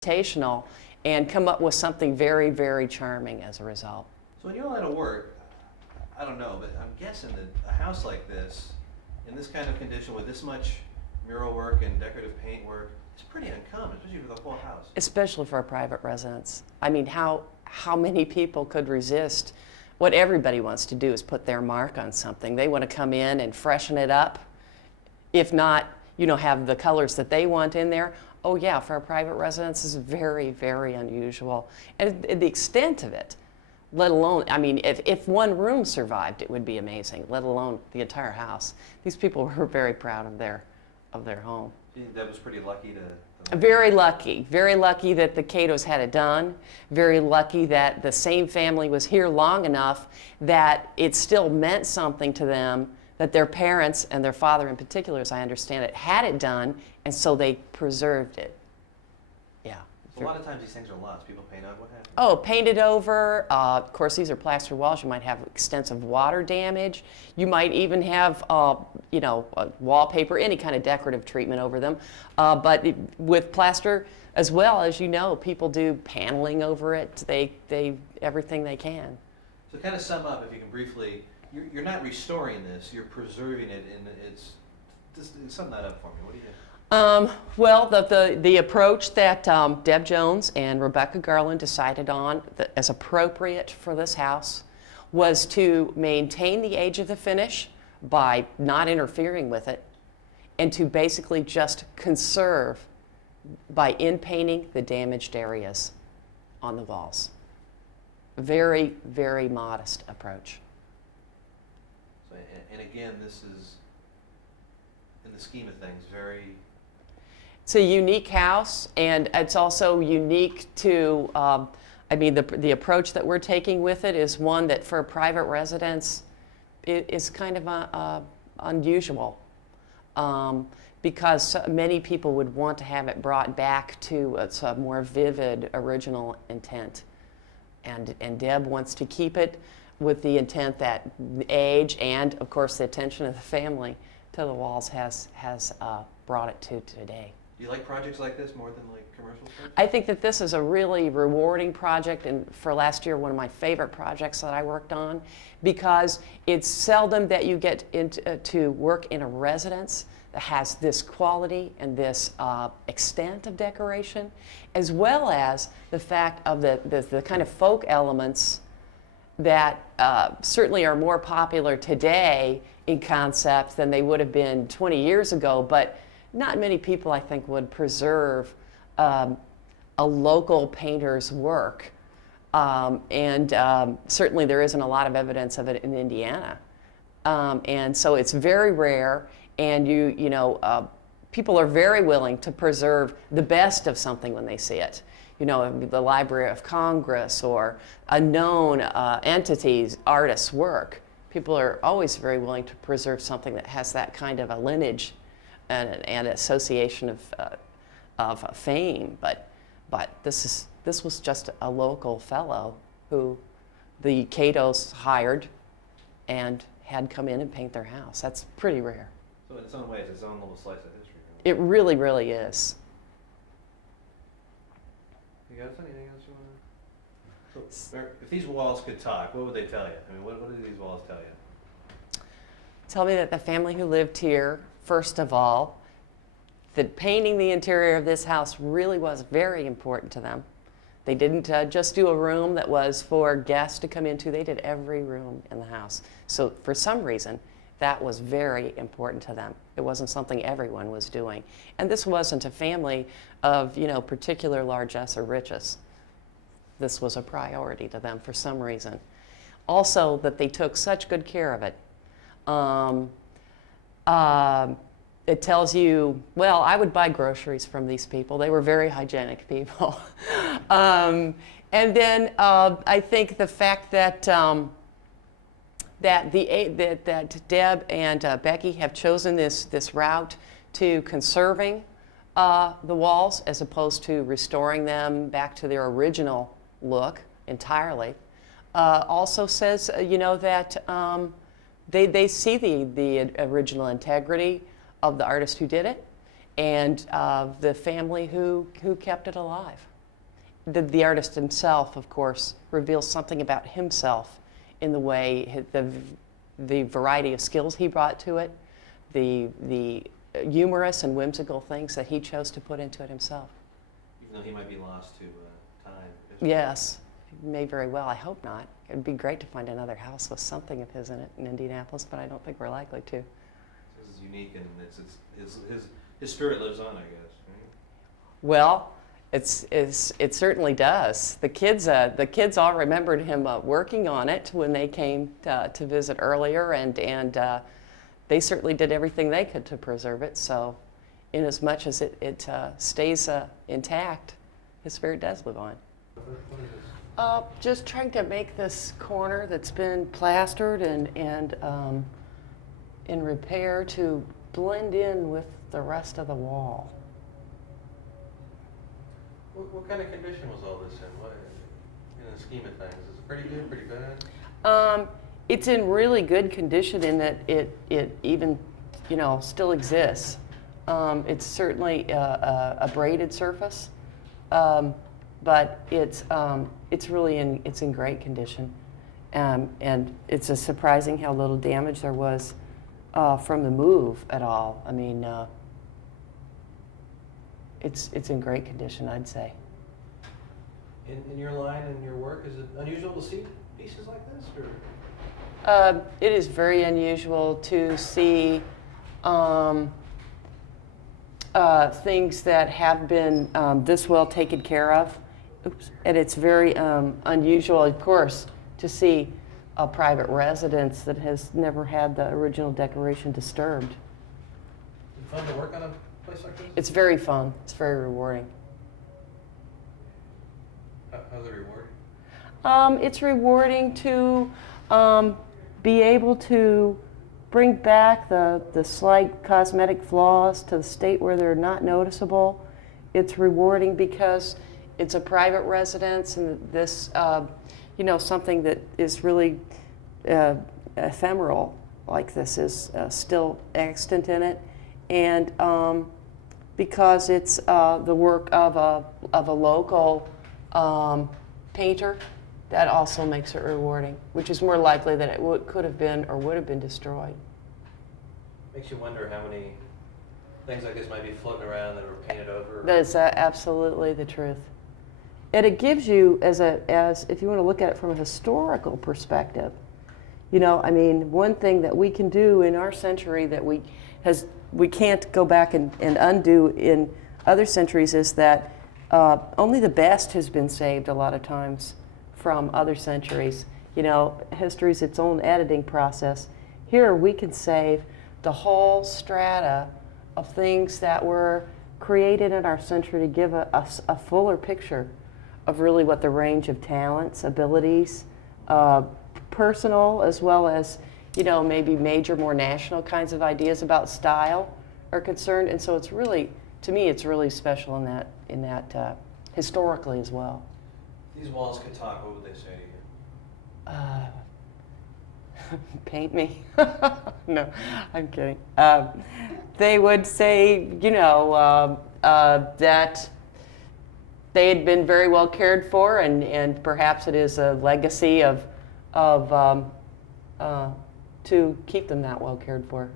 invitational and come up with something very, very charming as a result. So when you do a lot of work, I don't know, but I'm guessing that a house like this, in this kind of condition with this much mural work and decorative paint work, it's pretty uncommon, especially for the whole house. Especially for a private residence. I mean, how many people could resist? What everybody wants to do is put their mark on something. They want to come in and freshen it up. If not, have the colors that they want in there. Oh yeah, for a private residence is very, very unusual. And the extent of it, let alone, I mean, if one room survived, it would be amazing, let alone the entire house. These people were very proud of their home. Do you think that was pretty lucky to Very lucky that the Catos had it done. Very lucky that the same family was here long enough that it still meant something to them, that their parents, and their father in particular, as I understand it, had it done, and so they preserved it. Yeah. So a lot of times these things are lost. People paint on, what happens? Oh, painted over. Of course, these are plaster walls. You might have extensive water damage. You might even have, wallpaper, any kind of decorative treatment over them. But with plaster, as well, as you know, people do paneling over it. They everything they can. So kind of sum up, if you can briefly, you're not restoring this. You're preserving it, and it's just sum that up for me. What do you do? Well, the approach that Deb Jones and Rebecca Garland decided on as appropriate for this house was to maintain the age of the finish by not interfering with it, and to basically just conserve by in-painting the damaged areas on the walls. Very, very modest approach. So, and again, this is, in the scheme of things, very... It's a unique house, and it's also unique to, the approach that we're taking with it is one that for a private residence is kind of unusual, because many people would want to have it brought back to its more vivid original intent. And Deb wants to keep it with the intent that age and, of course, the attention of the family to the walls has brought it to today. Do you like projects like this more than like commercial stuff? I think that this is a really rewarding project, and for last year, one of my favorite projects that I worked on, because it's seldom that you get to work in a residence that has this quality and this extent of decoration, as well as the fact of the kind of folk elements that certainly are more popular today in concept than they would have been 20 years ago, but not many people, I think, would preserve a local painter's work. Certainly there isn't a lot of evidence of it in Indiana. And so it's very rare, and people are very willing to preserve the best of something when they see it. The Library of Congress or a known entity's artist's work. People are always very willing to preserve something that has that kind of a lineage and association of fame, but this was just a local fellow who the Catos hired and had come in and paint their house. That's pretty rare. So in its own way, it's its own little slice of history. It really, really is. You got anything else you want to? So, if these walls could talk, what would they tell you? I mean, what do these walls tell you? Tell me that the family who lived here, first of all, that painting the interior of this house really was very important to them. They didn't just do a room that was for guests to come into. They did every room in the house. So for some reason, that was very important to them. It wasn't something everyone was doing. And this wasn't a family of, particular largesse or riches. This was a priority to them for some reason. Also, that they took such good care of it. It tells you, well, I would buy groceries from these people. They were very hygienic people. And then I think the fact that that Deb and Becky have chosen this route to conserving the walls as opposed to restoring them back to their original look entirely, also says, that they see the original integrity of the artist who did it and of the family who kept it alive. the artist himself, of course, reveals something about himself in the way the variety of skills he brought to it, the humorous and whimsical things that he chose to put into it himself. Even though he might be lost to time. Yes, may very well. I hope not. It would be great to find another house with something of his in it in Indianapolis, but I don't think we're likely to. This is unique, and his spirit lives on, I guess. Right? Well, it certainly does. The kids all remembered him working on it when they came to visit earlier, and they certainly did everything they could to preserve it. So, in as much as it stays intact, his spirit does live on. Just trying to make this corner that's been plastered and in repair to blend in with the rest of the wall. What kind of condition was all this in? What, in the scheme of things, is it pretty good, pretty bad? It's in really good condition in that it even, still exists. It's certainly a braided surface, but it's in great condition, and it's surprising how little damage there was from the move at all. I mean, it's in great condition, I'd say. In your line and your work, is it unusual to see pieces like this, or? It is very unusual to see things that have been this well taken care of. Oops. And it's very unusual, of course, to see a private residence that has never had the original decoration disturbed. Is it fun to work on a place like this? It's very fun. It's very rewarding. How's it rewarding? It's rewarding to be able to bring back the slight cosmetic flaws to the state where they're not noticeable. It's rewarding because it's a private residence, and this, something that is really ephemeral like this is still extant in it, and because it's the work of a local painter, that also makes it rewarding, which is more likely that it could have been or would have been destroyed. Makes you wonder how many things like this might be floating around that were painted over. That is absolutely the truth. And it gives you, as if you want to look at it from a historical perspective, one thing that we can do in our century that we can't go back and undo in other centuries is that only the best has been saved a lot of times from other centuries. History's its own editing process. Here we can save the whole strata of things that were created in our century to give a fuller picture of really what the range of talents, abilities, personal as well as, maybe major, more national kinds of ideas about style are concerned. And so it's really, to me, it's really special in that historically as well. If these walls could talk, what would they say to you? Paint me. No, I'm kidding. They would say, that they had been very well cared for, and perhaps it is a legacy of to keep them that well cared for.